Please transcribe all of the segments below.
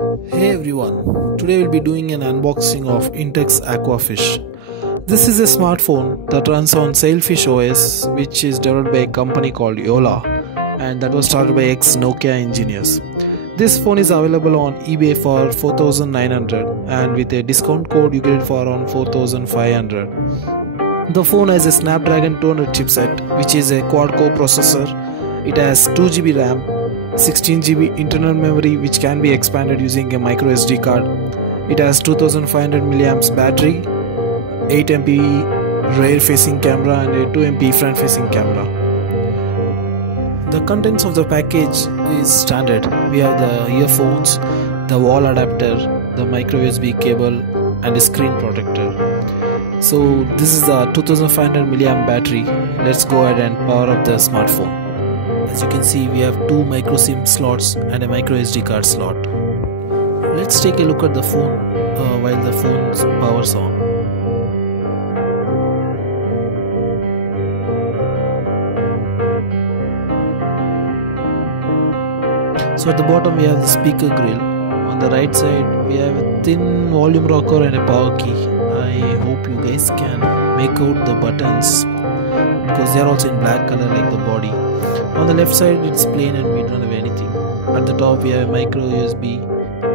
Hey everyone, today we'll be doing an unboxing of Intex Aqua Fish. This is a smartphone that runs on Sailfish OS, which is developed by a company called Jolla, and that was started by ex-Nokia engineers. This phone is available on eBay for 4,900 and with a discount code you get it for around 4,500. The phone has a Snapdragon 200 chipset, which is a quad-core processor. It has 2GB RAM, 16GB internal memory which can be expanded using a micro SD card. It has 2500 mAh battery, 8MP rear facing camera and a 2MP front facing camera. The contents of the package is standard. We have the earphones, the wall adapter, the micro USB cable and a screen protector. So this is the 2500 mAh battery. Let's go ahead and power up the smartphone. As you can see, we have two micro SIM slots and a micro SD card slot. Let's take a look at the phone while the phone's powers on. So at the bottom we have the speaker grill. On the right side we have a thin volume rocker and a power key. I hope you guys can make out the buttons because they are also in black color like the body. On the left side it's plain and we don't have anything. At the top we have a micro USB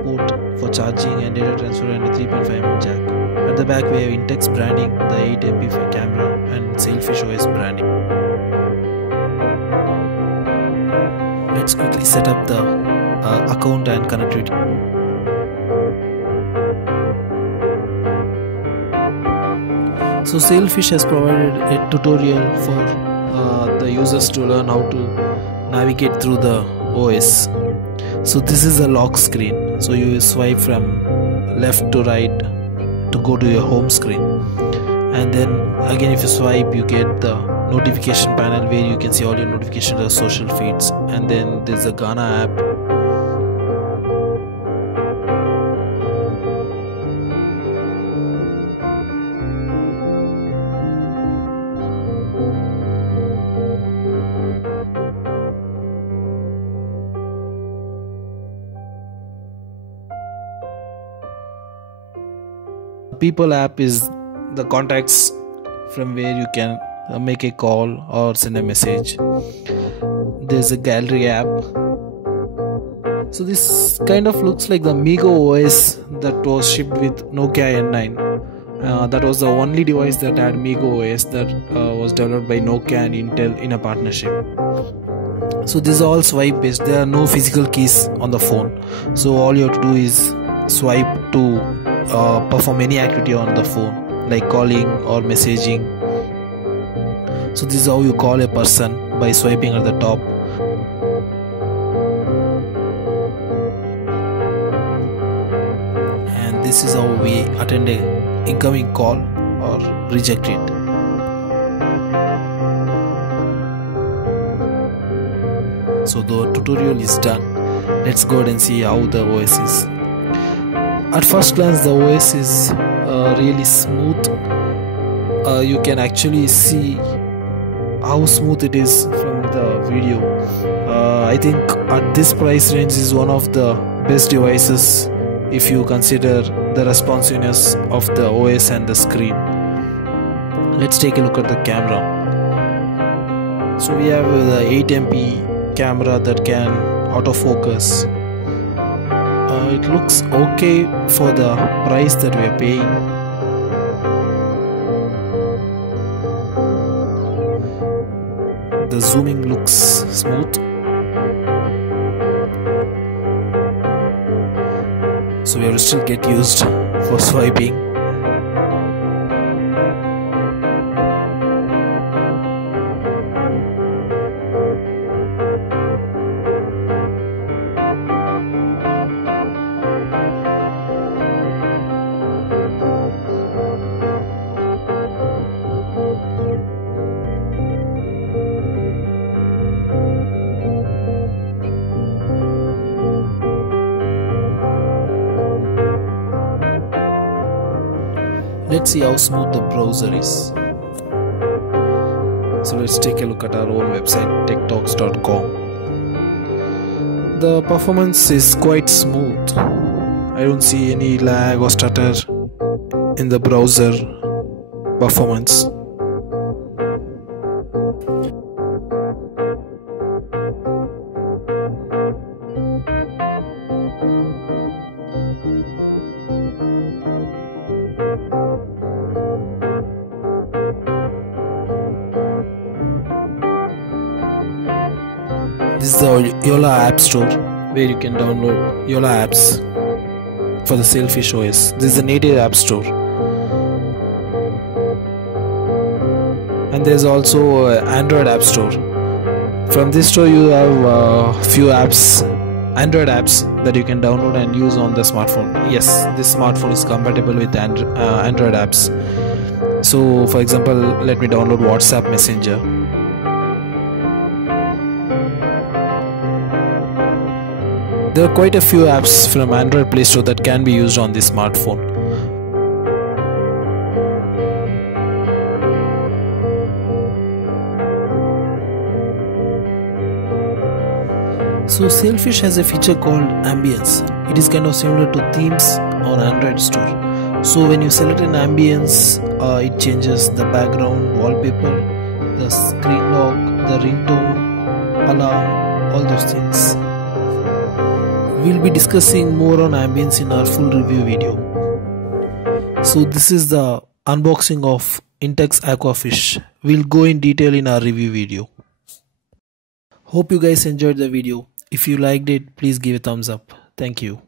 port for charging and data transfer and a 3.5mm jack. At the back we have Intex branding, the 8MP camera and Sailfish OS branding. Let's quickly set up the account and connectivity. So Sailfish has provided a tutorial for the users to learn how to navigate through the OS. So this is a lock screen. So you swipe from left to right to go to your home screen. And then again if you swipe you get the notification panel where you can see all your notifications or social feeds. And then there's a Ghana app. People app is the contacts from where you can make a call or send a message. There's a gallery app. So this kind of looks like the Migo OS that was shipped with Nokia N9. That was the only device that had Migo OS that was developed by Nokia and Intel in a partnership. So this is all swipe based. There are no physical keys on the phone. So all you have to do is swipe to perform any activity on the phone like calling or messaging. So this is how you call a person, by swiping at the top. And this is how we attend a incoming call or reject it. So the tutorial is done. Let's go ahead and see how the OS is. At first glance the OS is really smooth. You can actually see how smooth it is from the video. I think at this price range is one of the best devices if you consider the responsiveness of the OS and the screen. Let's take a look at the camera. So we have the 8MP camera that can autofocus. It looks okay for the price that we are paying. The zooming looks smooth. So we have to still get used for swiping. Let's see how smooth the browser is. So let's take a look at our own website, techtalks.com. The performance is quite smooth. I don't see any lag or stutter in the browser performance. This is the Jolla App Store where you can download Jolla apps for the Sailfish OS. This is the native app store. And there's also Android App Store. From this store you have few apps, Android apps that you can download and use on the smartphone. Yes, this smartphone is compatible with Android apps. So for example, let me download WhatsApp Messenger. There are quite a few apps from Android Play Store that can be used on this smartphone. So Sailfish has a feature called ambience. It is kind of similar to themes on Android Store. So when you select an ambience, it changes the background, wallpaper, the screen lock, the ringtone, alarm, all those things. We'll be discussing more on ambience in our full review video. So this is the unboxing of Intex Aqua Fish. We'll go in detail in our review video. Hope you guys enjoyed the video. If you liked it, please give a thumbs up. Thank you.